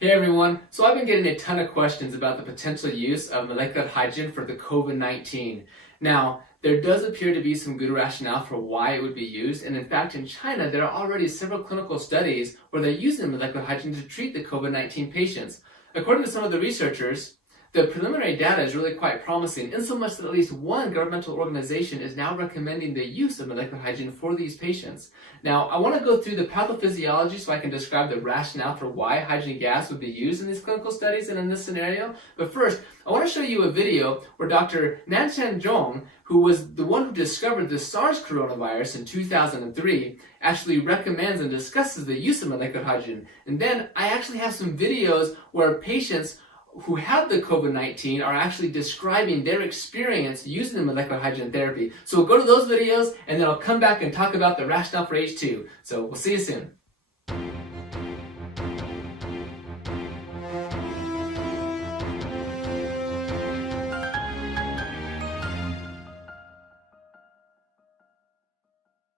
Hey everyone, so I've been getting a ton of questions about the potential use of molecular hydrogen for the COVID-19. Now, there does appear to be some good rationale for why it would be used, and in fact in China there are already several clinical studies where they're using molecular hydrogen to treat the COVID-19 patients. According to some of the researchers, the preliminary data is really quite promising, in so much that at least one governmental organization is now recommending the use of molecular hydrogen for these patients. Now, I want to go through the pathophysiology so I can describe the rationale for why hydrogen gas would be used in these clinical studies and in this scenario. But first, I want to show you a video where Dr. Nanshan Zhong, who was the one who discovered the SARS coronavirus in 2003, actually recommends and discusses the use of molecular hydrogen. And then I actually have some videos where patients who have the COVID-19 are actually describing their experience using the molecular hydrogen therapy. So we'll go to those videos and then I'll come back and talk about the rationale for H2. So we'll see you soon.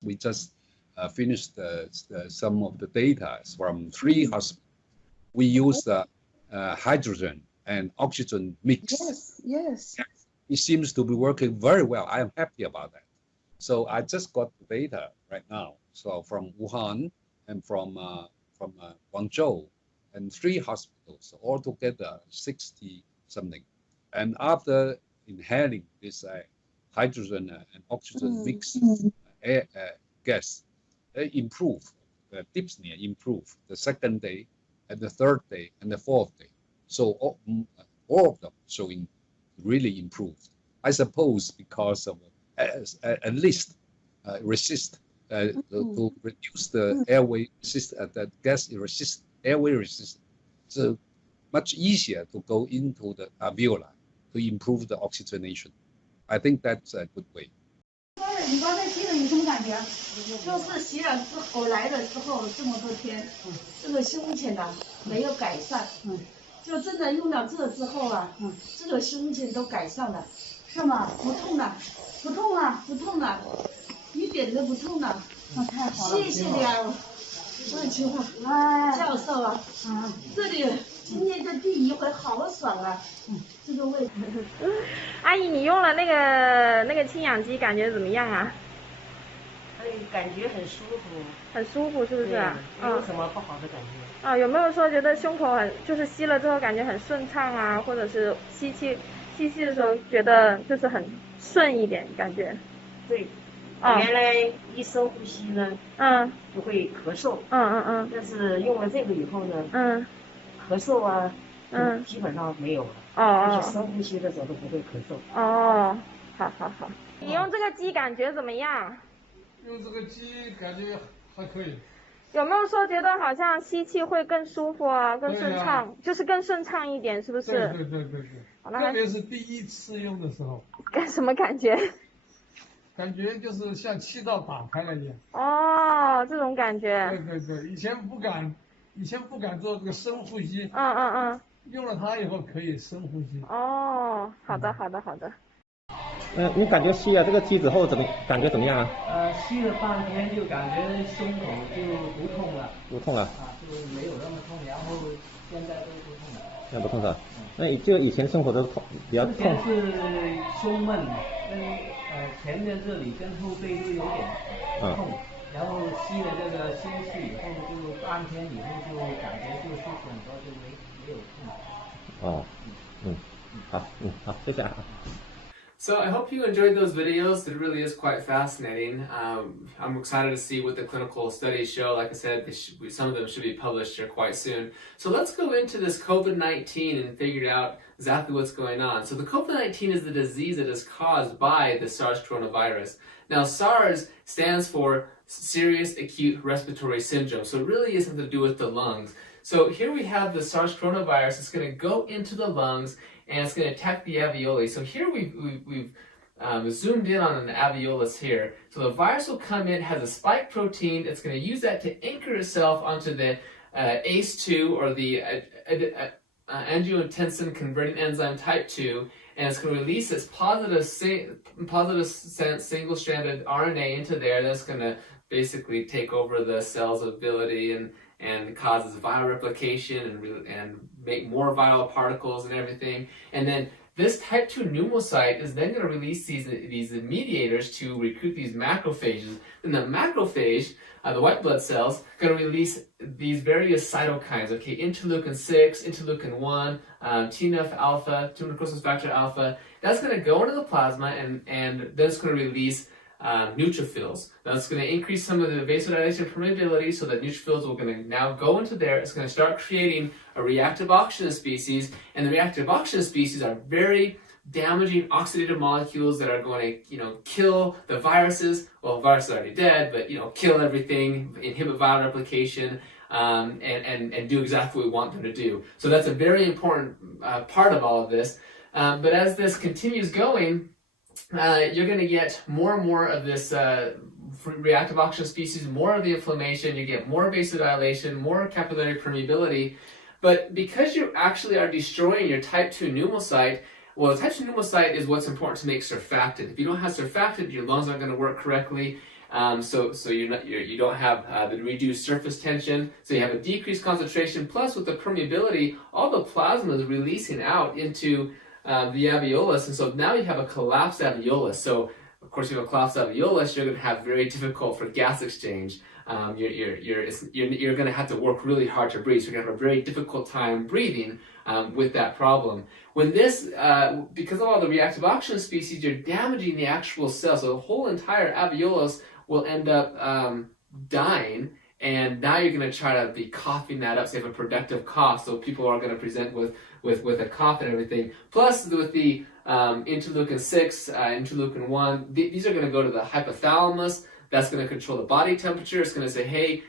We just finished some of the data from 3 hospitals. We use hydrogen and oxygen mix. Yes. It seems to be working very well. I am happy about that. So I just got the data right now. So from Wuhan and from Guangzhou, and 3 hospitals, altogether 60 something. And after inhaling this hydrogen and oxygen mix gas, they improve. Dyspnea improve the 2nd day, and the 3rd day, and the 4th day. So all of them showing really improved. I suppose because of at least resist to reduce the airway resist that gas resist airway resist. So much easier to go into the alveoli to improve the oxygenation. I think that's a good way. 你刚才吸了有什么感觉？就是吸了之后来了之后这么多天，这个胸前呐没有改善，就真的用了这之后啊，这个胸前都改善了，是吗？不痛了，不痛了，不痛了，一点都不痛了，那太好了，谢谢你啊，万秋教授啊，这里今天这第1回好爽啊，这个味。阿姨，你用了那个氢氧机，感觉怎么样啊？感觉很舒服，很舒服，是不是？没有什么不好的感觉。有没有说觉得胸口就是吸了之后感觉很顺畅啊，或者是吸气的时候觉得就是很顺一点感觉？对，原来一深呼吸呢，就会咳嗽，但是用了这个以后呢，咳嗽啊，基本上没有了，而且深呼吸的时候都不会咳嗽。好，你用这个机感觉怎么样？用这个机感觉还可以。有没有说觉得好像吸气会更舒服啊，更顺畅，就是更顺畅一点，是不是？对。特别是第1次用的时候。什么感觉？感觉就是像气道打开了一样。这种感觉。对，以前不敢做这个深呼吸。用了它以后可以深呼吸。好的。你感觉吸了这个机之后感觉怎么样啊？吸了半天就感觉胸口就不痛了。不痛了。就没有那么痛，然后现在都不痛了。现在不痛了。那就以前生活的比较痛。之前是胸闷，跟前面这里跟后背都有点痛，然后吸了这个新气以后就半天以后就感觉就舒服很多，就没有痛。好，谢谢啊。So I hope you enjoyed those videos. It really is quite fascinating. I'm excited to see what the clinical studies show. Like I said, some of them should be published here quite soon. So let's go into this COVID-19 and figure out exactly what's going on. So the COVID-19 is the disease that is caused by the SARS coronavirus. Now SARS stands for Serious Acute Respiratory Syndrome. So it really is something to do with the lungs. So here we have the SARS coronavirus. It's going to go into the lungs and it's going to attack the alveoli. So here we've zoomed in on an alveolus here. So the virus will come in, has a spike protein. It's going to use that to anchor itself onto the ACE2 or the angiotensin converting enzyme type 2, and it's going to release this positive single-stranded RNA into there. That's going to basically take over the cell's ability and causes viral replication and make more viral particles and everything. And then this type 2 pneumocyte is then going to release these mediators to recruit these macrophages. And the macrophage, the white blood cells, going to release these various cytokines, okay, interleukin 6, interleukin 1, TNF alpha, tumor necrosis factor alpha. That's going to go into the plasma and then it's going to release neutrophils. Now it's going to increase some of the vasodilation permeability so that neutrophils are going to now go into there. It's going to start creating a reactive oxygen species, and the reactive oxygen species are very damaging oxidative molecules that are going to, kill the viruses. Well, the virus is already dead, but, kill everything, inhibit viral replication, and do exactly what we want them to do. So that's a very important part of all of this. But as this continues going, you're going to get more and more of this reactive oxygen species, more of the inflammation, you get more vasodilation, more capillary permeability. But because you actually are destroying your type 2 pneumocyte, well, type 2 pneumocyte is what's important to make surfactant. If you don't have surfactant, your lungs aren't going to work correctly. So you don't have the reduced surface tension, so you have a decreased concentration. Plus, with the permeability, all the plasma is releasing out into the alveolus, and so now you have a collapsed alveolus. So, of course, you have a collapsed alveolus, you're going to have very difficult for gas exchange. You're going to have to work really hard to breathe. So you're going to have a very difficult time breathing with that problem. When this, because of all the reactive oxygen species, you're damaging the actual cell. So the whole entire alveolus will end up dying. And now you're going to try to be coughing that up, so you have a productive cough. So people are going to present with a cough and everything. Plus, with the interleukin 6, interleukin 1, these are going to go to the hypothalamus. That's going to control the body temperature. It's going to say, hey,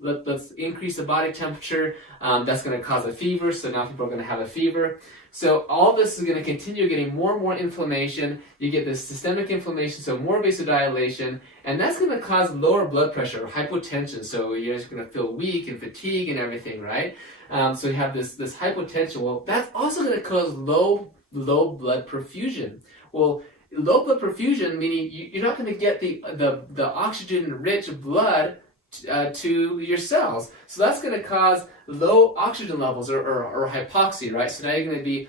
let's increase the body temperature. That's going to cause a fever. So now people are going to have a fever. So all this is going to continue getting more and more inflammation. You get this systemic inflammation, so more vasodilation, and that's going to cause lower blood pressure or hypotension. So you're just going to feel weak and fatigue and everything, right? So you have this hypotension. Well, that's also going to cause low blood perfusion. Well, low blood perfusion meaning you're not going to get the oxygen-rich blood to your cells. So that's going to cause low oxygen levels or hypoxia, right? So now you're going to be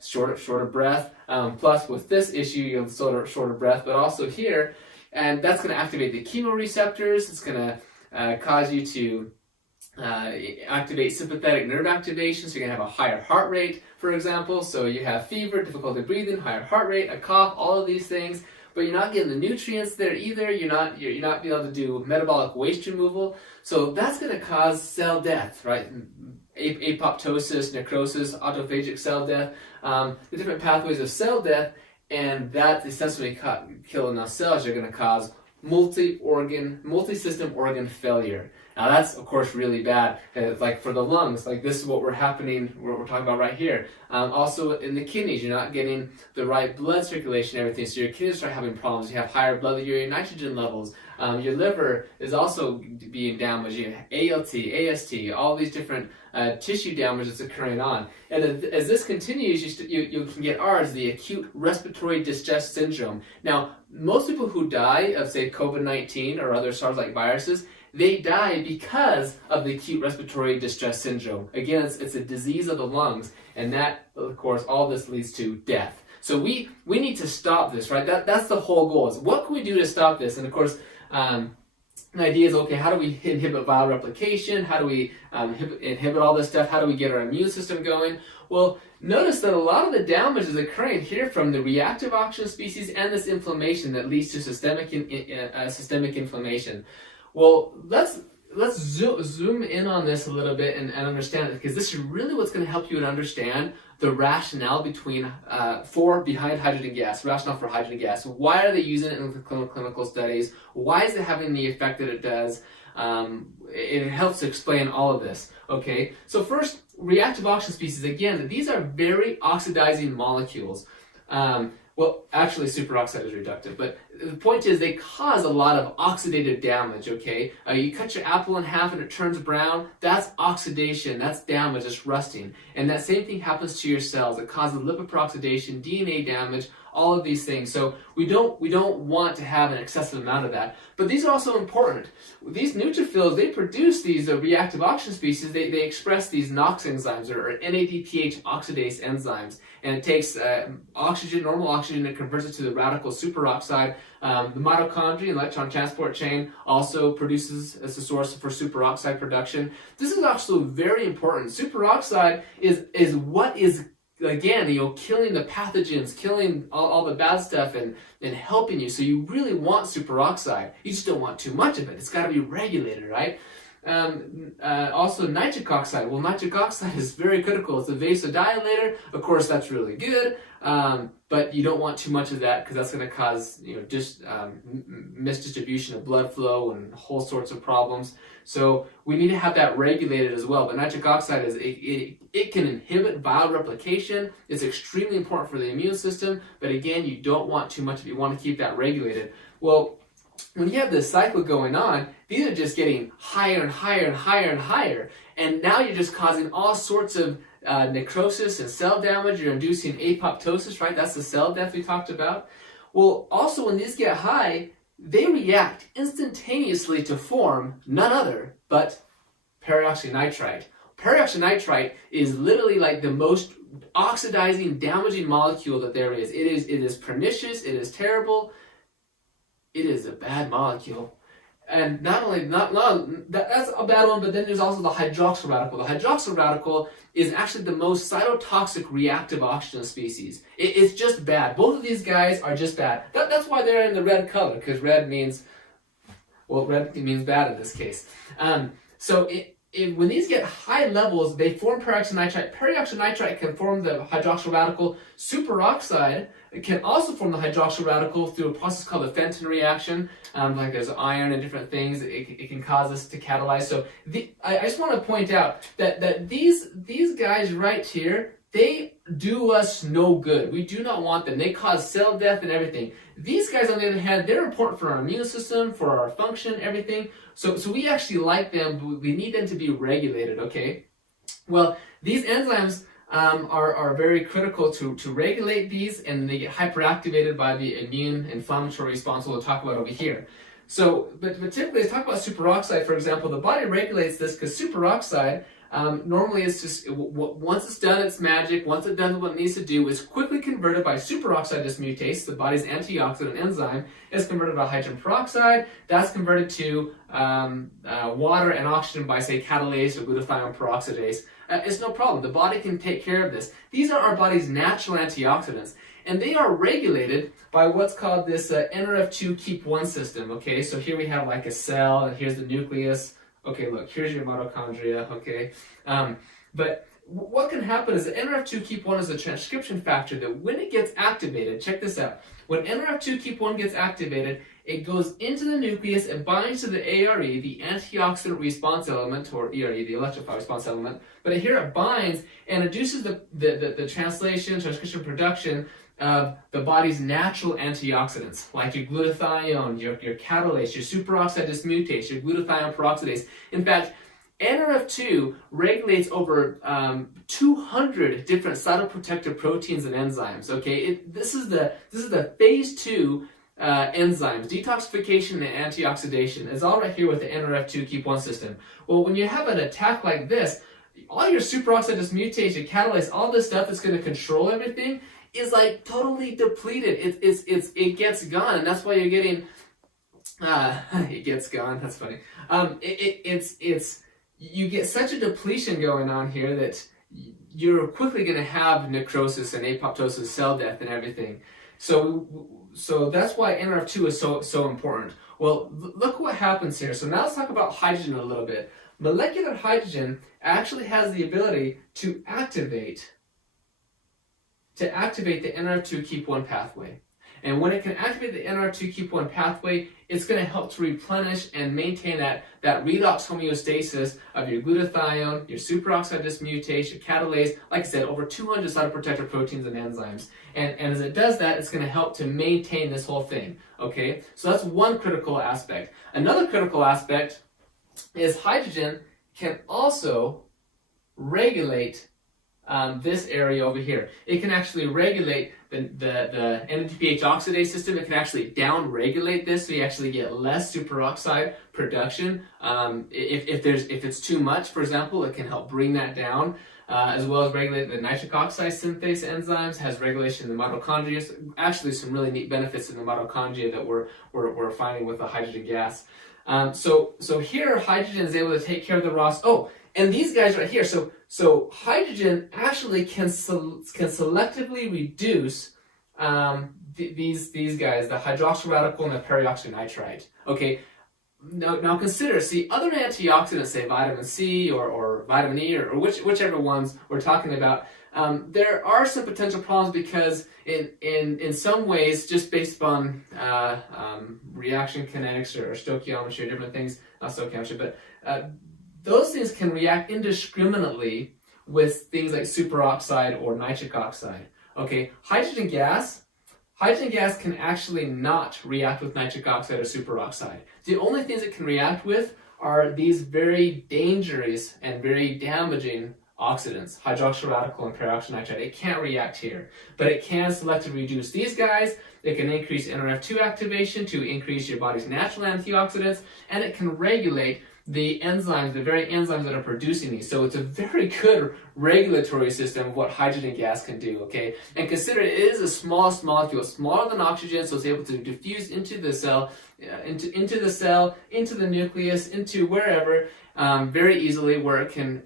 short of breath. Plus, with this issue, you're short of breath, but also here, and that's going to activate the chemoreceptors. It's going to cause you to activate sympathetic nerve activation, so you're going to have a higher heart rate, for example. So you have fever, difficulty breathing, higher heart rate, a cough, all of these things. But you're not getting the nutrients there either. You're not being able to do metabolic waste removal. So that's going to cause cell death, right? Apoptosis, necrosis, autophagic cell death, the different pathways of cell death, and that essentially killing enough cells, you're going to cause multi-system organ failure. Now that's, of course, really bad. Like for the lungs, like this is what we're talking about right here. Also in the kidneys, you're not getting the right blood circulation and everything, so your kidneys start having problems. You have higher blood urea nitrogen levels. Your liver is also being damaged. You have ALT, AST, all these different tissue damage that's occurring on. And as this continues, you can get ours, the acute respiratory distress syndrome. Now, most people who die of, say, COVID-19 or other SARS-like viruses, they die because of the acute respiratory distress syndrome. Again, it's a disease of the lungs, and that, of course, all this leads to death. So we need to stop this, right? That's the whole goal, is what can we do to stop this? And of course, the idea is, okay, how do we inhibit viral replication? How do we inhibit all this stuff? How do we get our immune system going? Well, notice that a lot of the damage is occurring here from the reactive oxygen species and this inflammation that leads to systemic inflammation. Well, let's zoom in on this a little bit and understand it, because this is really what's going to help you understand the rationale behind hydrogen gas, rationale for hydrogen gas. Why are they using it in the clinical studies? Why is it having the effect that it does? It helps to explain all of this. Okay, so first, reactive oxygen species. Again, these are very oxidizing molecules. Well, actually, superoxide is reductive, but the point is they cause a lot of oxidative damage, okay? You cut your apple in half and it turns brown, that's oxidation, that's damage, it's rusting. And that same thing happens to your cells. It causes lipoperoxidation, DNA damage, all of these things. So we don't want to have an excessive amount of that. But these are also important. These neutrophils, they produce these reactive oxygen species. They express these NOx enzymes, or NADPH oxidase enzymes. And it takes oxygen, normal oxygen, and converts it to the radical superoxide. The mitochondria, electron transport chain, also produces as a source for superoxide production. This is also very important. Superoxide is what is, again, killing the pathogens, killing all the bad stuff, and helping you. So you really want superoxide. You just don't want too much of it. It's got to be regulated, right? Also nitric oxide. Well, nitric oxide is very critical. It's a vasodilator. Of course, that's really good, but you don't want too much of that, because that's going to cause misdistribution of blood flow and whole sorts of problems. So we need to have that regulated as well. But nitric oxide it can inhibit viral replication. It's extremely important for the immune system. But again, you don't want too much of it. You want to keep that regulated. Well, when you have this cycle going on, these are just getting higher and higher and higher and higher. And now you're just causing all sorts of necrosis and cell damage. You're inducing apoptosis, right? That's the cell death we talked about. Well, also when these get high, they react instantaneously to form none other but peroxynitrite. Peroxynitrite is literally like the most oxidizing, damaging molecule that there is. It is pernicious. It is terrible. It is a bad molecule. And not only, that's a bad one, but then there's also the hydroxyl radical. The hydroxyl radical is actually the most cytotoxic reactive oxygen species. It's just bad. Both of these guys are just bad. That's why they're in the red color, because red means bad in this case. So when these get high levels, they form peroxynitrite. Peroxynitrite can form the hydroxyl radical. Superoxide can also form the hydroxyl radical through a process called the Fenton reaction. Like there's iron and different things. It can cause us to catalyze. So I just want to point out that these guys right here, they do us no good. We do not want them. They cause cell death and everything. These guys, on the other hand, they're important for our immune system, for our function, everything. So we actually like them, but we need them to be regulated, okay? Well, these enzymes are very critical to regulate these, and they get hyperactivated by the immune inflammatory response we'll talk about over here. So, but typically, let's talk about superoxide, for example. The body regulates this because superoxide, normally it's just, once it's done its magic, once it's done what it needs to do, it's quickly converted by superoxide dismutase, the body's antioxidant enzyme. It's converted to hydrogen peroxide. That's converted to water and oxygen by, say, catalase or glutathione peroxidase. It's no problem. The body can take care of this. These are our body's natural antioxidants, and they are regulated by what's called this NRF2 keep 1 system. Okay, so here we have like a cell, and here's the nucleus. Okay, look, here's your mitochondria, okay? But what can happen is that NRF2 keep 1 is a transcription factor that when it gets activated, check this out, when NRF2 keep 1 gets activated, it goes into the nucleus and binds to the ARE, the antioxidant response element, or ERE, the electrified response element, but here it binds and induces the translation, transcription, production of the body's natural antioxidants, like your glutathione, your catalase, your superoxide dismutase, your glutathione peroxidase. In fact, NRF2 regulates over 200 different cytoprotective proteins and enzymes. Okay, this is the phase 2 enzymes, detoxification and antioxidation. It's all right here with the NRF2 keep 1 system. Well, when you have an attack like this, all your superoxide dismutase, your catalase, all this stuff that's going to control everything is like totally depleted. It gets gone, and that's why you're getting it gets gone. That's funny. You get such a depletion going on here that you're quickly going to have necrosis and apoptosis, cell death, and everything. So that's why NRF2 is so important. Well, look what happens here. So now let's talk about hydrogen a little bit. Molecular hydrogen actually has the ability to activate the NRF2 keep 1 pathway. And when it can activate the NRF2 keep 1 pathway, it's going to help to replenish and maintain that redox homeostasis of your glutathione, your superoxide dismutase, your catalase, like I said, over 200 cytoprotective proteins and enzymes. And as it does that, it's going to help to maintain this whole thing. Okay, so that's one critical aspect. Another critical aspect is hydrogen can also regulate this area over here. It can actually regulate the NADPH oxidase system. It can actually down-regulate this, so you actually get less superoxide production. If it's too much, for example, it can help bring that down, as well as regulate the nitric oxide synthase enzymes, has regulation in the mitochondria. So actually, some really neat benefits in the mitochondria that we're finding with the hydrogen gas. So here, hydrogen is able to take care of the ROS. Oh, and these guys right here. So hydrogen actually can selectively reduce these guys, the hydroxyl radical and the peroxynitrite. Okay. Now consider, see, other antioxidants, say vitamin C or vitamin E or whichever ones we're talking about, there are some potential problems because in some ways, just based upon reaction kinetics or stoichiometry or different things, not stoichiometry, but those things can react indiscriminately with things like superoxide or nitric oxide. Okay, hydrogen gas can actually not react with nitric oxide or superoxide. The only things it can react with are these very dangerous and very damaging oxidants, hydroxyl radical and peroxynitrite. It can't react here, but it can selectively reduce these guys. It can increase NRF2 activation to increase your body's natural antioxidants, and it can regulate the enzymes, the very enzymes that are producing these. So it's a very good regulatory system of what hydrogen gas can do, okay? And consider it is a smallest molecule, smaller than oxygen, so it's able to diffuse into the cell, into the nucleus, into wherever, very easily, where it can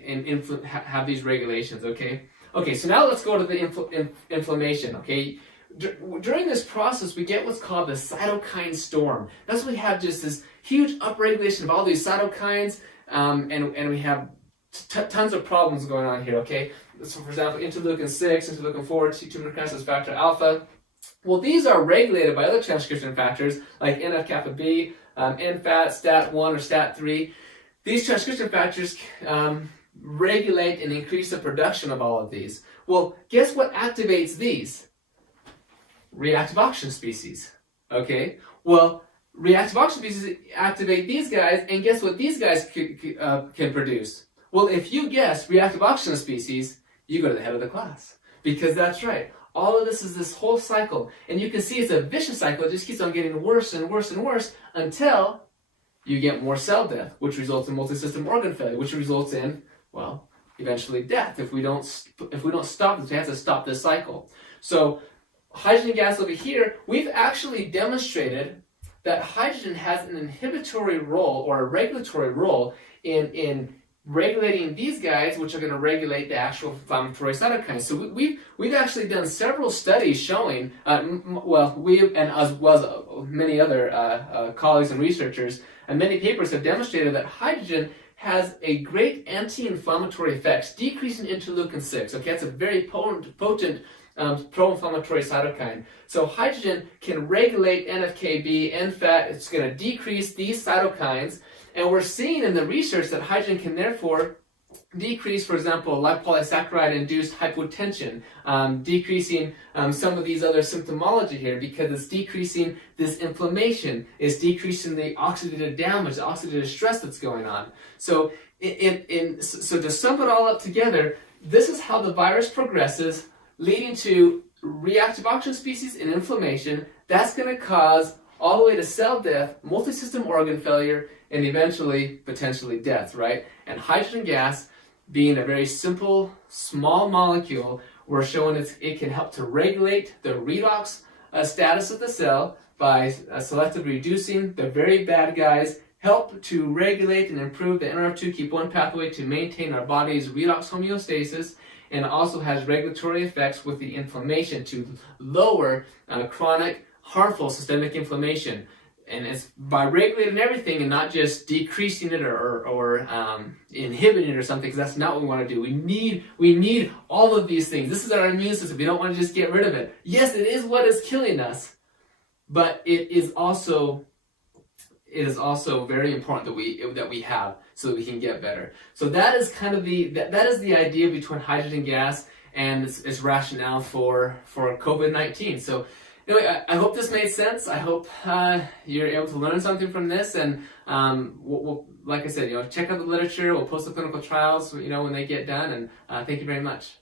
have these regulations, okay? Okay, so now let's go to the inflammation, okay? During this process, we get what's called the cytokine storm. That's when we have just this huge upregulation of all these cytokines, and we have tons of problems going on here, okay? So, for example, interleukin 6, interleukin 4, tumor necrosis factor alpha. Well, these are regulated by other transcription factors like NF-kappa B, NFAT, STAT1, or STAT3. These transcription factors regulate and increase the production of all of these. Well, guess what activates these? Reactive oxygen species, okay? Well, reactive oxygen species activate these guys, and guess what these guys can produce? Well, if you guess reactive oxygen species, you go to the head of the class. Because that's right. All of this is this whole cycle. And you can see it's a vicious cycle. It just keeps on getting worse and worse and worse until you get more cell death, which results in multisystem organ failure, which results in, well, eventually death. If we don't stop this, we have to stop this cycle. So hydrogen gas over here, we've actually demonstrated that hydrogen has an inhibitory role or a regulatory role in regulating these guys, which are going to regulate the actual inflammatory cytokines. So we've actually done several studies showing, we and as well as many other colleagues and researchers, and many papers have demonstrated that hydrogen has a great anti-inflammatory effects, decreasing interleukin 6. Okay, that's a very potent pro-inflammatory cytokine. So hydrogen can regulate NF-κB, NFAT. It's going to decrease these cytokines. And we're seeing in the research that hydrogen can therefore decrease, for example, lipopolysaccharide-induced hypotension, decreasing some of these other symptomology here because it's decreasing this inflammation, it's decreasing the oxidative damage, the oxidative stress that's going on. So, so to sum it all up together, this is how the virus progresses, leading to reactive oxygen species and inflammation. That's going to cause all the way to cell death, multisystem organ failure, and eventually, potentially death, right? And hydrogen gas, being a very simple, small molecule, we're showing it can help to regulate the redox status of the cell by selectively reducing the very bad guys, help to regulate and improve the NRF2-keep1 pathway to maintain our body's redox homeostasis, and also has regulatory effects with the inflammation to lower chronic, harmful systemic inflammation. And it's by regulating everything and not just decreasing it or inhibiting it or something, because that's not what we want to do. We need all of these things. This is our immune system. We don't want to just get rid of it. Yes, it is what is killing us, but it is also very important that we have so that we can get better. So that is kind of that is the idea between hydrogen gas and its rationale for COVID-19. So anyway, I hope this made sense. I hope you're able to learn something from this. And we'll, like I said, check out the literature. We'll post the clinical trials, when they get done. And thank you very much.